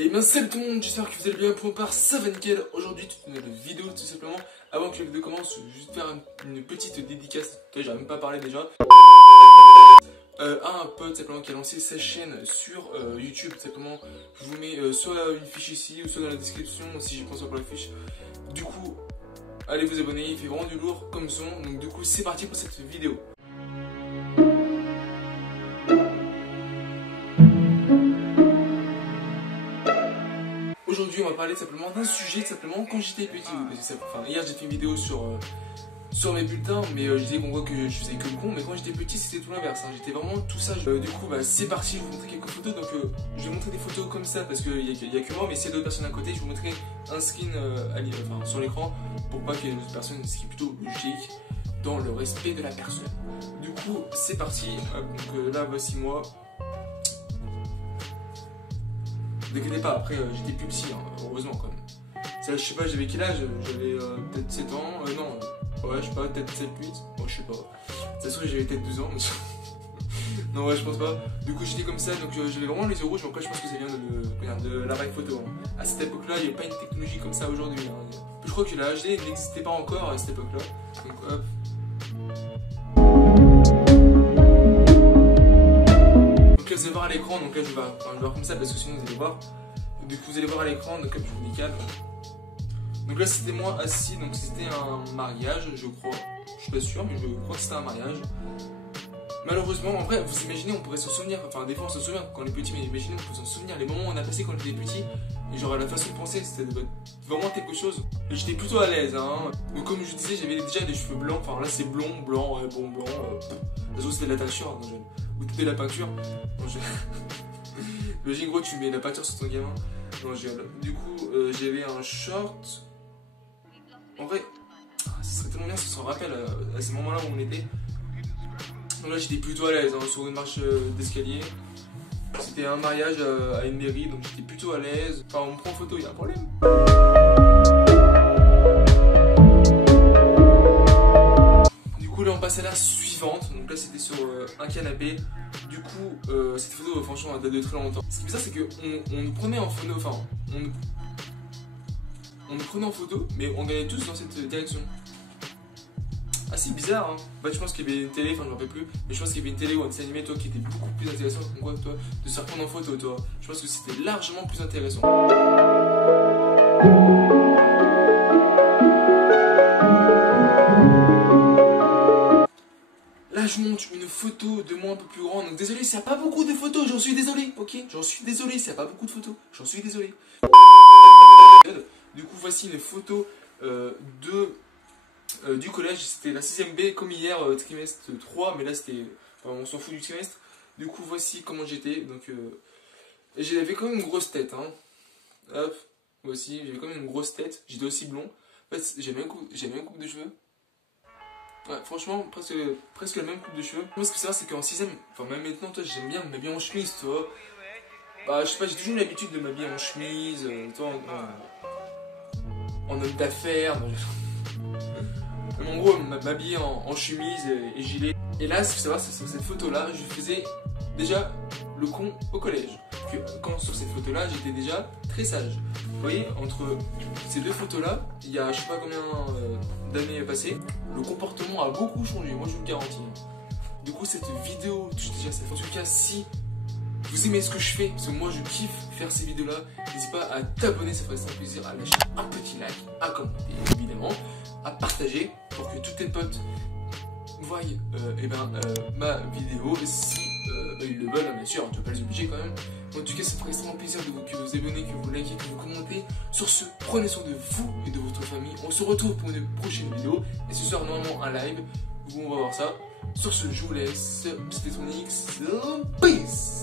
Et bien salut tout le monde, j'espère que vous allez bien. Pour ma part, ça va nickel. Aujourd'hui, toute une nouvelle vidéo tout simplement. Avant que la vidéo commence, je vais juste faire une petite dédicace. J'arrive même pas à parler déjà. À un pote simplement qui a lancé sa chaîne sur YouTube. Simplement, je vous mets soit une fiche ici ou soit dans la description si j'y pense pas pour la fiche. Du coup, allez vous abonner, il fait vraiment du lourd comme son. Donc du coup, c'est parti pour cette vidéo. Aujourd'hui, on va parler simplement d'un sujet, simplement quand j'étais petit. Enfin, hier, j'ai fait une vidéo sur mes bulletins, mais je disais qu'on voit que je faisais que le con. Mais quand j'étais petit, c'était tout l'inverse. Hein. J'étais vraiment tout ça. Du coup, c'est parti. Je vais vous montrer quelques photos. Donc, je vais montrer des photos comme ça parce qu'il n'y a que moi, mais s'il y a d'autres personnes à côté, je vais vous montrer un skin sur l'écran pour pas qu'il y ait d'autres personnes, ce qui est plutôt logique dans le respect de la personne. Du coup, c'est parti. Donc là, voici moi. Ne inquiétez pas, après j'étais plus petit, hein, heureusement quand même. Ça, je sais pas, j'avais quel âge? J'avais peut-être 7 ans, non, ouais, je sais pas, peut-être 7, 8, bon, je sais pas. Ça se trouve, j'avais peut-être 12 ans, mais non, ouais, je pense pas. Du coup, j'étais comme ça, donc j'avais vraiment les yeux rouges, donc là, je pense que ça vient de l'appareil photo. Hein. À cette époque-là, il n'y avait pas une technologie comme ça aujourd'hui. Hein. Je crois que la HD n'existait pas encore à cette époque-là. Donc, hop. Donc là, vous allez voir à l'écran, donc là, je vais voir comme ça parce que sinon, vous allez voir. Du coup, vous allez voir à l'écran, donc comme je vous décale. Donc là, c'était moi assis, donc c'était un mariage, je crois. Je suis pas sûr, mais je crois que c'était un mariage. Malheureusement, en vrai, vous imaginez, on pourrait s'en souvenir. Enfin, des fois, on s'en souvient quand on est petit, mais imaginez, on peut s'en souvenir. Les moments où on a passé quand on était petit, et genre la façon de penser, c'était vraiment quelque chose. Et j'étais plutôt à l'aise, hein. Donc, comme je disais, j'avais déjà des cheveux blancs. Enfin, là, c'est blond, blanc, bon, blanc. Là, c'était de la teinture, hein, ou tout est la peinture. Imagine, gros, tu mets la peinture sur ton gamin. Non, du coup, j'avais un short. En vrai, ce serait tellement bien si on se rappelle à ces moments-là où on était. Donc là, j'étais plutôt à l'aise hein, sur une marche d'escalier. C'était un mariage à une mairie, donc j'étais plutôt à l'aise. Enfin, on me prend en photo, il y a un problème. Du coup, là, on passe à la suivante. Donc là, c'était sur un canapé. Du coup, cette photo, franchement, elle date de très longtemps. Ce qui est bizarre, c'est qu'on nous prenait en photo, enfin, on nous prenait en photo, mais on gagnait tous dans cette direction. Ah, c'est bizarre, hein. Bah, je pense qu'il y avait une télé, enfin, je m'en rappelle plus, mais je pense qu'il y avait une télé ou un dessin animé, toi, qui était beaucoup plus intéressant que moi, toi, de se faire prendre en photo, toi. Je pense que c'était largement plus intéressant. Là, je montre une photo de moi un peu plus grande. Donc, désolé, s'il n'y a pas beaucoup de photos, j'en suis désolé, ok? J'en suis désolé s'il n'y a pas beaucoup de photos, j'en suis désolé. Du coup, voici une photo du collège. C'était la 6ème B, comme hier, trimestre 3, mais là, c'était. Enfin, on s'en fout du trimestre. Du coup, voici comment j'étais. Donc, j'avais quand même une grosse tête, hein. Hop, voici, j'avais quand même une grosse tête. J'étais aussi blond. En fait, j'avais une coupe de cheveux. Ouais, franchement, presque la même coupe de cheveux. Moi, ce que c'est vrai, c'est qu'en 6ème, enfin, même maintenant, toi, j'aime bien m'habiller en chemise, toi. Bah, je sais pas, j'ai toujours eu l'habitude de m'habiller en chemise, toi, en homme d'affaires. En gros, m'habiller en chemise et gilet. Et là, ce qu'il faut savoir, c'est que sur cette photo-là, je faisais déjà le con au collège. Quand sur cette photo-là, j'étais déjà très sage. Vous voyez, entre ces deux photos-là, il y a je sais pas combien d'années passées, le comportement a beaucoup changé, moi je vous le garantis. Du coup, cette vidéo touche déjà cette. En tout cas, si vous aimez ce que je fais, parce que moi je kiffe faire ces vidéos-là, n'hésite pas à t'abonner, ça ferait très plaisir, à lâcher un petit like, à commenter évidemment, à partager pour que tous tes potes voient ma vidéo si ils le veulent, hein, bien sûr, tu ne vas pas les obliger quand même. En tout cas, ça ferait extrêmement plaisir que vous abonnez, que vous likez, que vous commentez. Sur ce, prenez soin de vous et de votre famille. On se retrouve pour une prochaine vidéo. Et ce soir, normalement, un live où on va voir ça. Sur ce, je vous laisse. C'était Tronix. Peace!